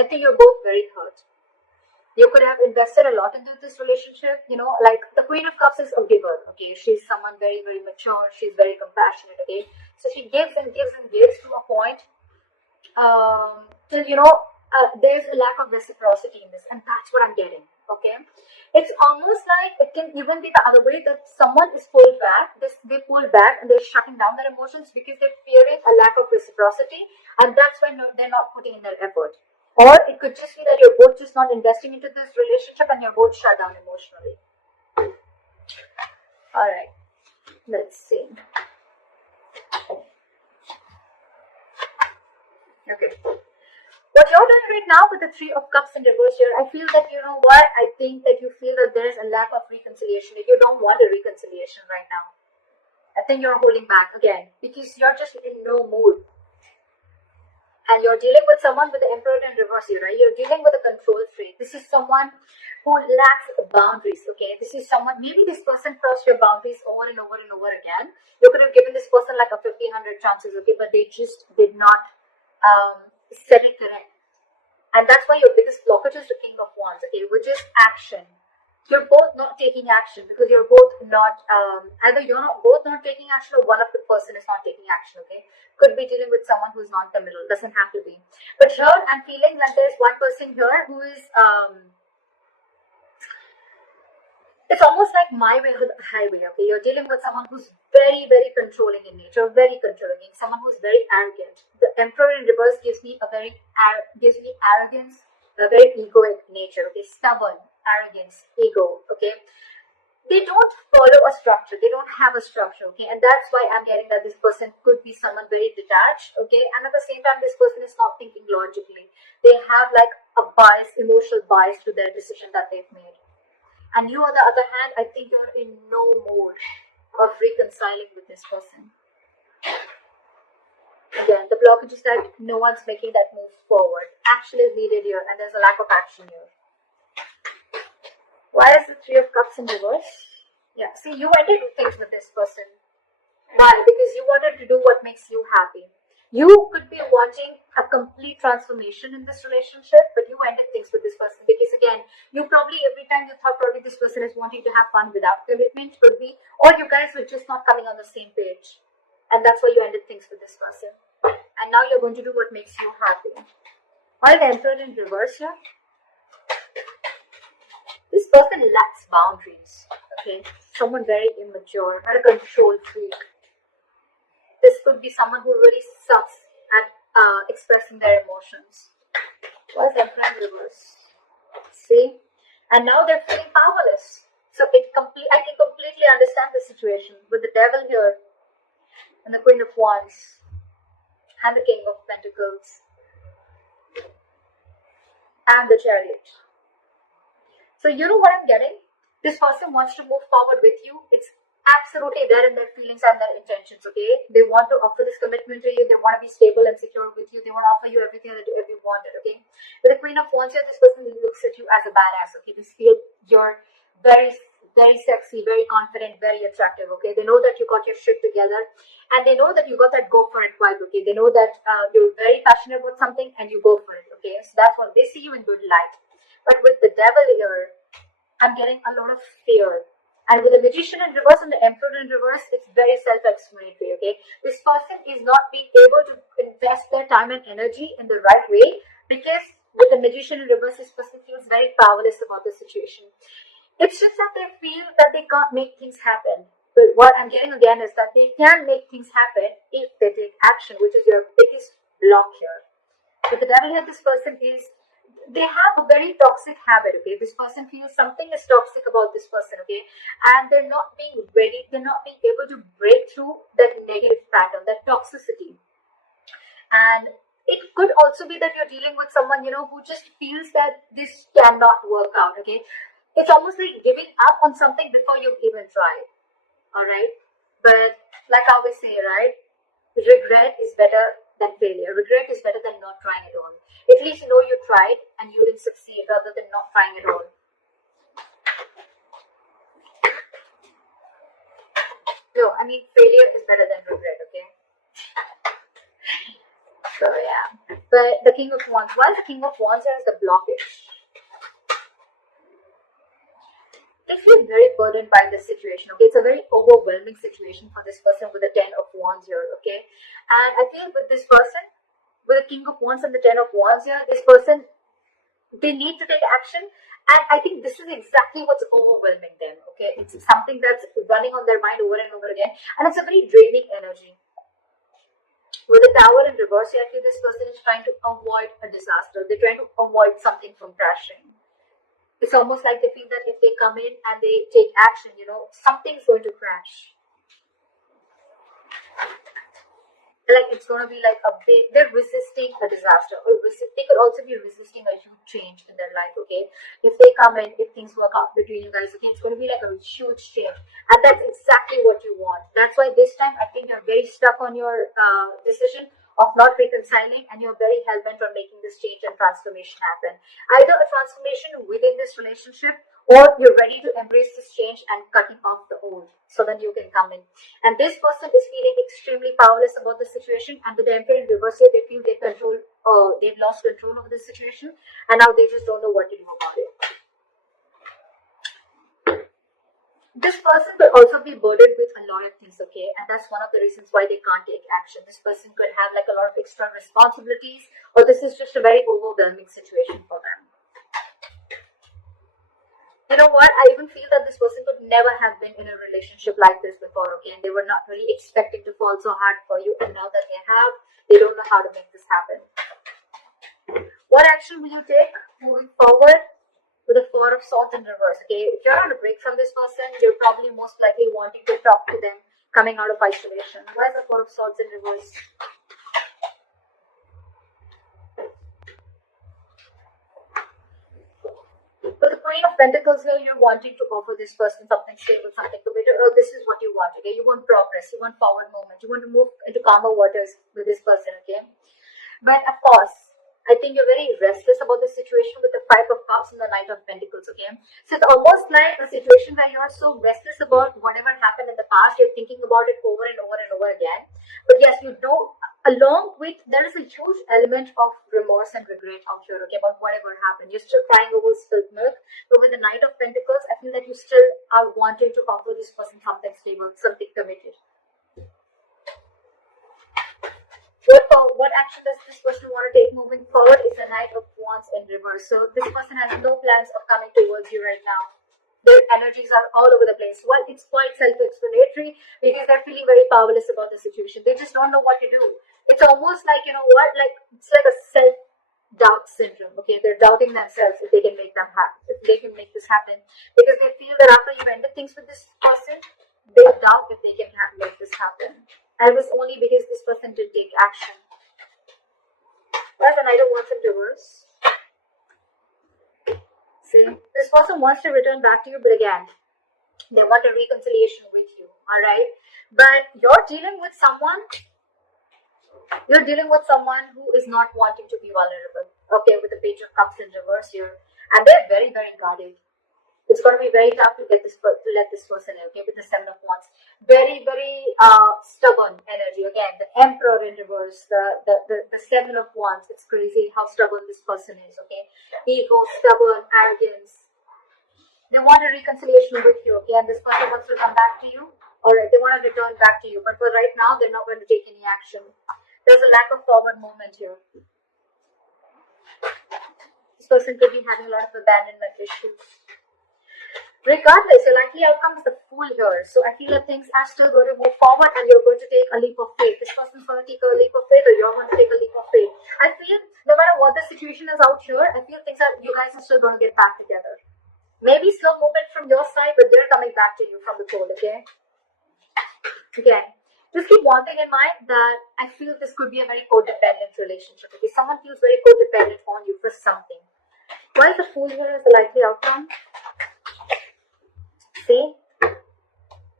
I think you're both very hurt. You could have invested a lot into this relationship, you know, like the Queen of Cups is a giver, okay? She's someone very, very mature. She's very compassionate, okay? So she gives and gives and gives to a point till, you know, there's a lack of reciprocity in this, and that's what I'm getting, okay? It's almost like it can even be the other way, that someone is pulled back, they pull back and they're shutting down their emotions because they're fearing a lack of reciprocity, and that's why they're not putting in their effort. Or it could just be that you're both just not investing into this relationship and you're both shut down emotionally. Alright, let's see. Okay. What you're doing right now with the Three of Cups in reverse here, I feel that, you know what, I think that you feel that there is a lack of reconciliation. You don't want a reconciliation right now. I think you're holding back again because you're just in no mood. And you're dealing with someone with the Emperor in reverse here, right? You're dealing with a control freak. This is someone who lacks boundaries, okay? This is someone, maybe this person crossed your boundaries over and over and over again. You could have given this person like a 50-100 chances, okay? But they just did not set it correct. And that's why your biggest blockage is the King of Wands, okay? Which is action. You're both not taking action because you're both not, either you're not both not taking action or one of the person is not taking action, okay? Could be dealing with someone who's not the middle, doesn't have to be. But here I'm feeling that there's one person here who is, it's almost like my way or the highway, okay? You're dealing with someone who's very, very controlling in nature, very controlling, someone who's very arrogant. The Emperor in reverse gives me arrogance, a very egoic nature, okay? Stubborn, arrogance, ego, okay? They don't follow a structure. They don't have a structure, okay? And that's why I'm getting that this person could be someone very detached, okay? And at the same time, this person is not thinking logically. They have like a bias, emotional bias to their decision that they've made. And you, on the other hand, I think you're in no mood of reconciling with this person. Again, the blockage is that no one's making that move forward. Action is needed here, and there's a lack of action here. Why is the Three of Cups in reverse? Yeah, see, you wanted to do things with this person. Why? Because you wanted to do what makes you happy. You could be wanting a complete transformation in this relationship, but you ended things with this person because, again, you probably, every time you thought probably this person is wanting to have fun without commitment, could be, or you guys were just not coming on the same page. And that's why you ended things with this person. And now you're going to do what makes you happy. Why the Emperor in reverse here? This person lacks boundaries, okay? Someone very immature, not a control freak. This could be someone who really sucks at expressing their emotions. Why is Emperor in reverse? See? And now they're feeling powerless. So I can completely understand the situation with the Devil here, and the Queen of Wands, and the King of Pentacles, and the Chariot. So you know what I'm getting? This person wants to move forward with you. It's absolutely there in their feelings and their intentions, okay? They want to offer this commitment to you. They want to be stable and secure with you. They want to offer you everything that you wanted, okay? With the Queen of Wands here, this person looks at you as a badass, okay? They feel you're very, very sexy, very confident, very attractive, okay? They know that you got your shit together, and they know that you got that go for it vibe, okay? They know that you're very passionate about something and you go for it, okay? So that's why they see you in good light. But with the Devil here, I'm getting a lot of fear. And with the Magician in reverse and the Emperor in reverse, it's very self-explanatory, okay? This person is not being able to invest their time and energy in the right way because with the Magician in reverse, this person feels very powerless about the situation. It's just that they feel that they can't make things happen. But what I'm getting again is that they can make things happen if they take action, which is your biggest block here. With the Devil here, this person is, they have a very toxic habit, okay? This person feels something is toxic about this person, okay? And they're not being ready, they're not being able to break through that negative pattern, that toxicity. And it could also be that you're dealing with someone, you know, who just feels that this cannot work out, okay? It's almost like giving up on something before you've even tried, all right? But like I always say, right? Regret is better than failure. Regret is better than not trying at all. At least you know you tried and you didn't succeed rather than not trying at all. No, I mean failure is better than regret, okay? So yeah. But the King of Wands, why is the King of Wands here as the blockage? They feel very burdened by this situation, okay? It's a very overwhelming situation for this person with the 10 of Wands here, okay? And I feel with this person, with the King of Wands and the 10 of Wands here, this person, they need to take action. And I think this is exactly what's overwhelming them, okay? It's something that's running on their mind over and over again. And it's a very draining energy. With the Tower in reverse, I feel this person is trying to avoid a disaster. They're trying to avoid something from crashing. It's almost like they feel that if they come in and they take action, something's going to crash. Like it's going to be like they're resisting a disaster, or they could also be resisting a huge change in their life, okay? If they come in, if things work out between you guys, okay, it's going to be like a huge change. And that's exactly what you want. That's why this time I think you're very stuck on your decision of not reconciling, and you're very hell-bent on making this change and transformation happen. Either a transformation within this relationship, or you're ready to embrace this change and cutting off the old so then you can come in. And this person is feeling extremely powerless about the situation, and with the Emperor in reverse here, they feel they've lost control over the situation, and now they just don't know what to do about it. This person could also be burdened with a lot of things, okay? And that's one of the reasons why they can't take action. This person could have like a lot of extra responsibilities, or this is just a very overwhelming situation for them. You know what? I even feel that this person could never have been in a relationship like this before, okay? And they were not really expecting to fall so hard for you. And now that they have, they don't know how to make this happen. What action will you take moving forward? With the Four of Swords in reverse, okay? If you're on a break from this person, you're probably most likely wanting to talk to them coming out of isolation. Why is the Four of Swords in reverse? With the Queen of Pentacles here, you're wanting to offer this person something stable, something committed, or this is what you want, okay? You want progress, you want forward movement, you want to move into calmer waters with this person, okay? But of course, I think you're very restless about the situation with the Five of Cups and the Knight of Pentacles, okay? So it's almost like a situation where you're so restless about whatever happened in the past, you're thinking about it over and over and over again. But yes, you do, along with, there is a huge element of remorse and regret out here, okay, about whatever happened. You're still crying over spilled milk, but with the Knight of Pentacles, I feel that you still are wanting to offer this person something stable, something committed. What action does this person want to take moving forward is the Knight of Wands in reverse. So this person has no plans of coming towards you right now. Their energies are all over the place. Well, it's quite self-explanatory because they're feeling very powerless about the situation. They just don't know what to do. It's almost like, you know what, like it's like a self-doubt syndrome. Okay, they're doubting themselves if they can make this happen, because they feel that after you've ended things with this person, they doubt if they can make this happen. And it was only because this person did take action. Why the Knight of Wands in reverse? See, this person wants to return back to you, but again, they want a reconciliation with you, alright? But you're dealing with someone who is not wanting to be vulnerable, okay, with the Page of Cups in reverse here. And they're very, very guarded. It's going to be very tough to let this person in, okay, with the Seven of Wands. Very, very stubborn energy. Again, the Emperor in reverse, the Seven of Wands. It's crazy how stubborn this person is, okay? Ego, stubborn, arrogance. They want a reconciliation with you, okay? And this person wants to come back to you. Alright, they want to return back to you. But for right now, they're not going to take any action. There's a lack of forward movement here. This person could be having a lot of abandonment issues. Regardless, your likely outcome is the Fool here. So I feel that things are still going to move forward and you're going to take a leap of faith. This person's going to take a leap of faith, or you're going to take a leap of faith. I feel no matter what the situation is out here, I feel you guys are still going to get back together. Maybe slow movement from your side, but they're coming back to you from the pole, okay? Again, just keep one thing in mind, that I feel this could be a very codependent relationship. Okay, someone feels very codependent on you for something. Why is the Fool here as the likely outcome? See?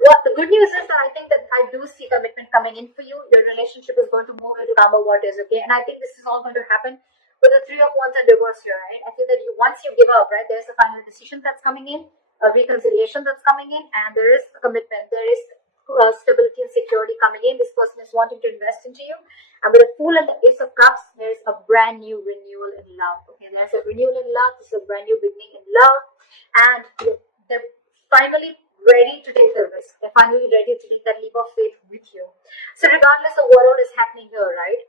Well, the good news is that I think that I do see commitment coming in for you. Your relationship is going to move into calmer waters, okay? And I think this is all going to happen with the Three of Wands and reverse here, right? I feel that once you give up, right, there's a final decision that's coming in, a reconciliation that's coming in, and there is a commitment. There is stability and security coming in. This person is wanting to invest into you. And with the Fool and the Ace of Cups, there is a brand new renewal in love. Okay, there's a renewal in love. This is a brand new beginning in love. And they're finally ready to take the risk. They're finally ready to take that leap of faith with you. So regardless of what all is happening here, right?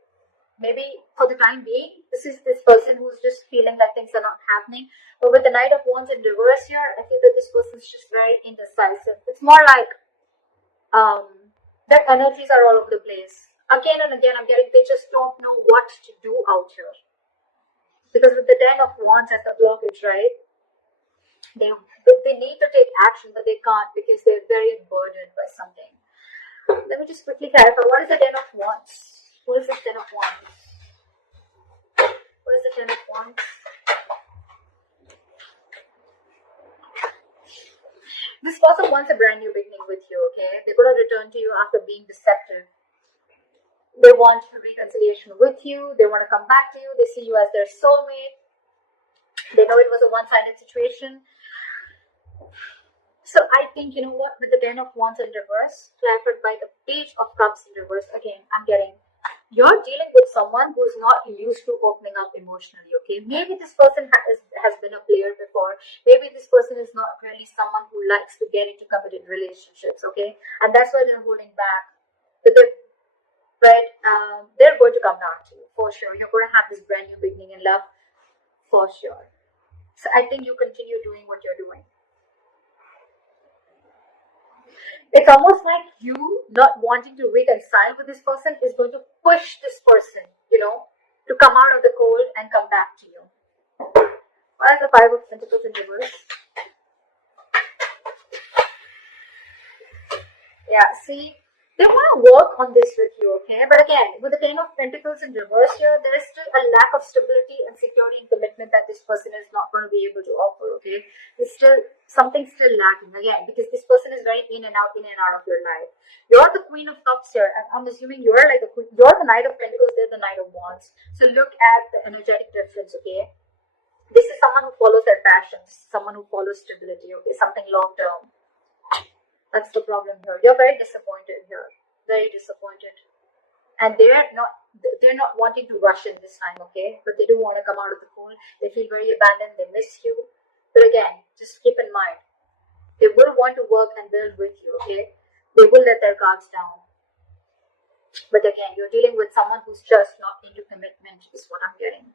Maybe for the time being, this is this person who's just feeling that things are not happening. But with the Knight of Wands in reverse here, I feel that this person is just very indecisive. It's more like their energies are all over the place. Again and again, I'm getting they just don't know what to do out here. Because with the Ten of Wands as the blockage, right? They need to take action, but they can't because they're very burdened by something. Let me just quickly clarify. What is the Ten of Wands? What is the Ten of Wands? What is the Ten of Wands? This person wants a brand new beginning with you, okay? They're going to return to you after being deceptive. They want reconciliation with you. They want to come back to you. They see you as their soulmate. They know it was a one-sided situation. So I think, you know what, with the Ten of Wands in reverse, clarified by the Page of Cups in reverse, again, I'm getting, you're dealing with someone who's not used to opening up emotionally, okay? Maybe this person has been a player before. Maybe this person is not really someone who likes to get into committed relationships, okay? And that's why they're holding back. But they're going to come back to you, for sure. You're going to have this brand new beginning in love, for sure. So I think you continue doing what you're doing. It's almost like you not wanting to reconcile with this person is going to push this person, you know, to come out of the cold and come back to you. What is the Five of Pentacles in reverse? Yeah, see, they want to work on this with you, okay? But again, with the Ten of Pentacles in reverse here, there is still a lack of stability and security and commitment that this person is not going to be able to offer, okay? There's still something still lacking, again, because this person is very in and out of your life. You're the Queen of Cups here, and I'm assuming you're like you're the Knight of Pentacles, they're the Knight of Wands. So look at the energetic difference, okay? This is someone who follows their passions, someone who follows stability, okay? Something long-term. That's the problem here. You're very disappointed here. Very disappointed. And they're not wanting to rush in this time, okay? But they do want to come out of the cold. They feel very abandoned. They miss you. But again, just keep in mind, they will want to work and build with you, okay? They will let their guards down. But again, you're dealing with someone who's just not into commitment, is what I'm getting.